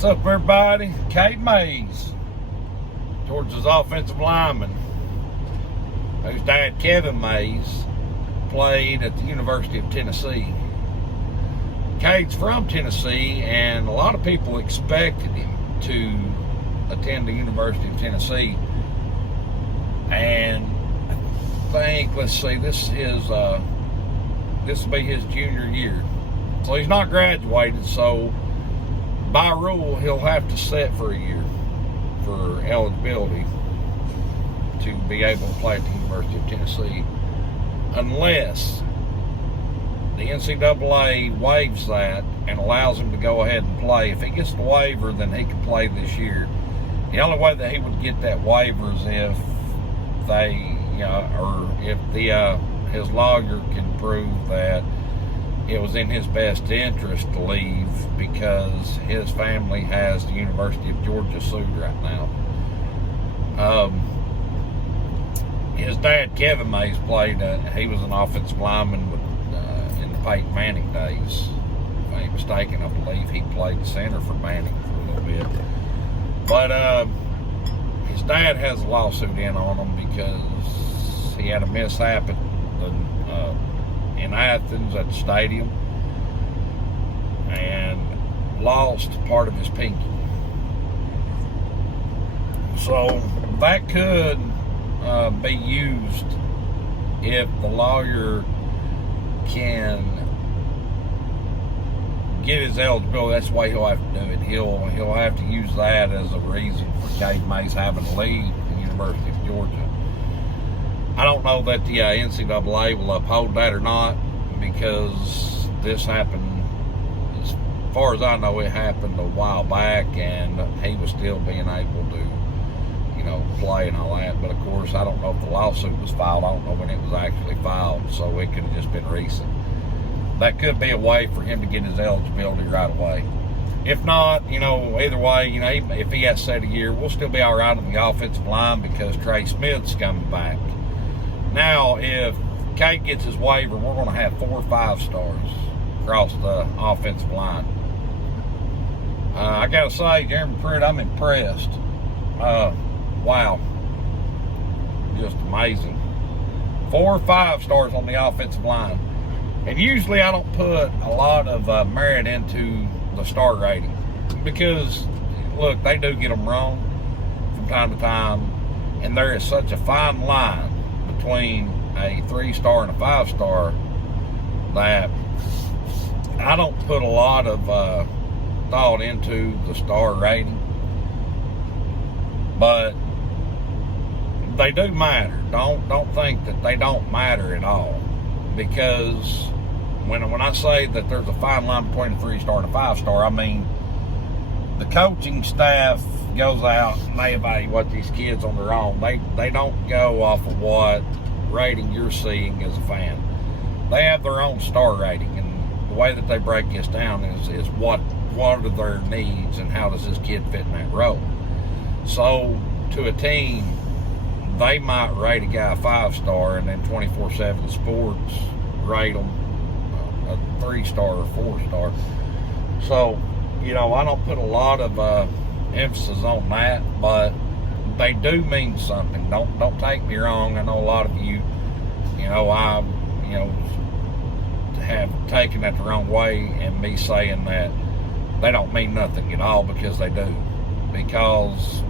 What's up, everybody? Cade Mays, Georgia's offensive lineman, whose dad, Kevin Mays, played at the University of Tennessee. Cade's from Tennessee, and a lot of people expected him to attend the University of Tennessee. And I think, let's see, this will be his junior year. So he's not graduated, so by rule, he'll have to sit for a year for eligibility to be able to play at the University of Tennessee, unless the NCAA waives that and allows him to go ahead and play. If he gets the waiver, then he can play this year. The only way that he would get that waiver is if they, or if his lawyer can prove that it was in his best interest to leave because his family has the University of Georgia sued right now. His dad, Kevin Mays, played, he was an offensive lineman in the Peyton Manning days. If I ain't mistaken, I believe he played center for Manning for a little bit. But his dad has a lawsuit in on him because he had a mishap in Athens at the stadium and lost part of his pinky. So that could be used if the lawyer can get his eligibility. That's the way he'll have to do it. He'll have to use that as a reason for Cade Mays having to leave the University of Georgia. I don't know that the NCAA will uphold that or not, because this happened, as far as I know, it happened a while back, and he was still being able to, play and all that. But of course, I don't know if the lawsuit was filed. I don't know when it was actually filed, so it could have just been recent. That could be a way for him to get his eligibility right away. If not, either way, if he has set a year, we'll still be all right on the offensive line because Trey Smith's coming back. Now, if Cade gets his waiver, we're going to have 4 or 5 stars across the offensive line. I got to say, Jeremy Pruitt, I'm impressed. Wow. Just amazing. 4 or 5 stars on the offensive line. And usually I don't put a lot of merit into the star rating because, look, they do get them wrong from time to time. And there is such a fine line between a 3-star and a 5-star that I don't put a lot of thought into the star rating, but they do matter. Don't think that they don't matter at all, because when I say that there's a fine line between a 3-star and a 5-star, I mean the coaching staff goes out and they evaluate these kids on their own. They don't go off of what rating you're seeing as a fan. They have their own star rating, and the way that they break this down is what are their needs and how does this kid fit in that role. So to a team, they might rate a guy a 5-star, and then 24/7 Sports rate them a 3-star or 4-star. So I don't put a lot of emphasis on that, but they do mean something. Don't take me wrong. I know a lot of you, have taken that the wrong way, and me saying that they don't mean nothing at all, because they do. Because,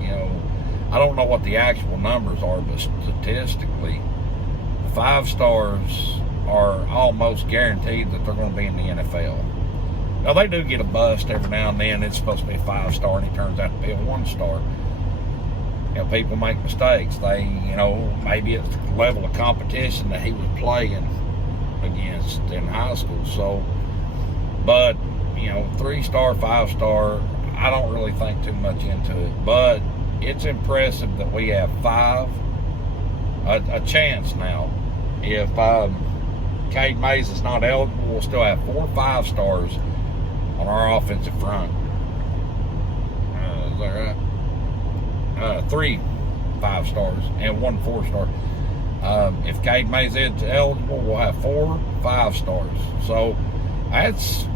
I don't know what the actual numbers are, but statistically, 5 stars are almost guaranteed that they're going to be in the NFL. Now, they do get a bust every now and then. It's supposed to be a 5-star, and it turns out to be a 1-star. People make mistakes. They, maybe it's the level of competition that he was playing against in high school. So, but, 3-star, 5-star, I don't really think too much into it. But it's impressive that we have 5. A chance now. If Cade Mays is not eligible, we'll still have 4 or 5 stars on our offensive front. Is that right? 3 5-stars and 1 4-star. If Cade Mays is eligible, we'll have 4 5-stars. So that's,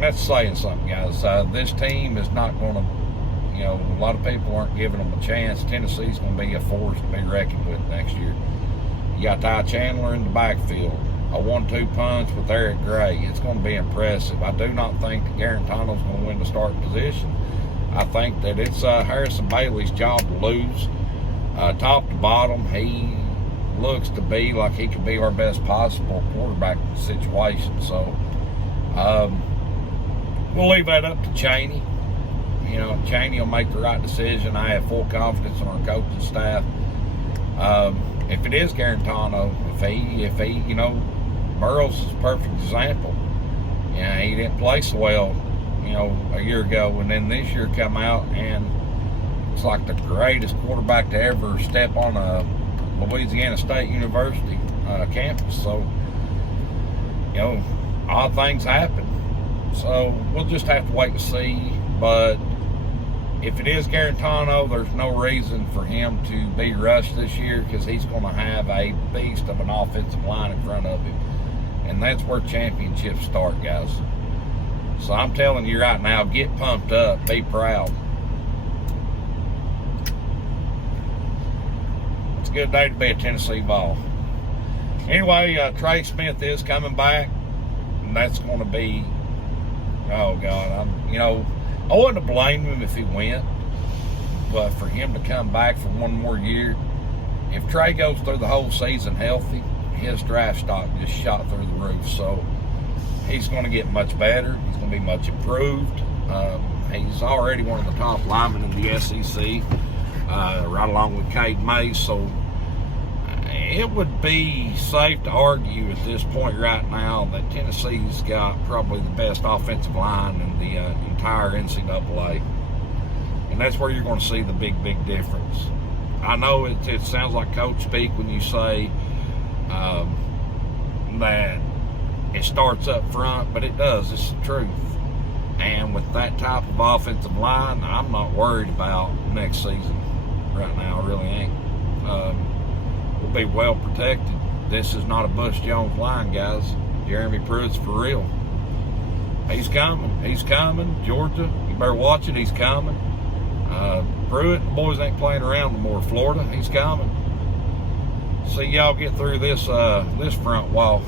that's saying something, guys. This team is not going to, a lot of people aren't giving them a chance. Tennessee's going to be a force to be reckoned with next year. You got Ty Chandler in the backfield, a 1-2 punch with Eric Gray. It's going to be impressive. I do not think that Garantano's going to win the starting position. I think that it's Harrison Bailey's job to lose. Top to bottom, he looks to be like he could be our best possible quarterback situation. So we'll leave that up to Chaney. Chaney will make the right decision. I have full confidence in our coaching staff. If it is Garantano, if he, Burrows is a perfect example. He didn't play so well, a year ago, and then this year come out and it's like the greatest quarterback to ever step on a Louisiana State University campus. So, odd things happen. So we'll just have to wait to see. But if it is Garantano, there's no reason for him to be rushed this year because he's going to have a beast of an offensive line in front of him. And that's where championships start, guys. So I'm telling you right now, get pumped up, be proud. It's a good day to be a Tennessee Vol. Anyway, Trey Smith is coming back, and that's going to be, oh God, I wouldn't have blamed him if he went, but for him to come back for one more year, if Trey goes through the whole season healthy, his draft stock just shot through the roof. So he's going to get much better. He's going to be much improved. He's already one of the top linemen in the SEC, right along with Cade Mays. So it would be safe to argue at this point right now that Tennessee's got probably the best offensive line in the entire NCAA. And that's where you're going to see the big, big difference. I know it sounds like coach speak when you say that it starts up front, but it does. It's the truth. And with that type of offensive line, I'm not worried about next season right now. I really ain't. We'll be well protected. This is not a Bush Jones line, guys. Jeremy Pruitt's for real. He's coming. He's coming. Georgia, you better watch it. He's coming. Pruitt, the boys ain't playing around no more. Florida, he's coming. See y'all get through this front wall.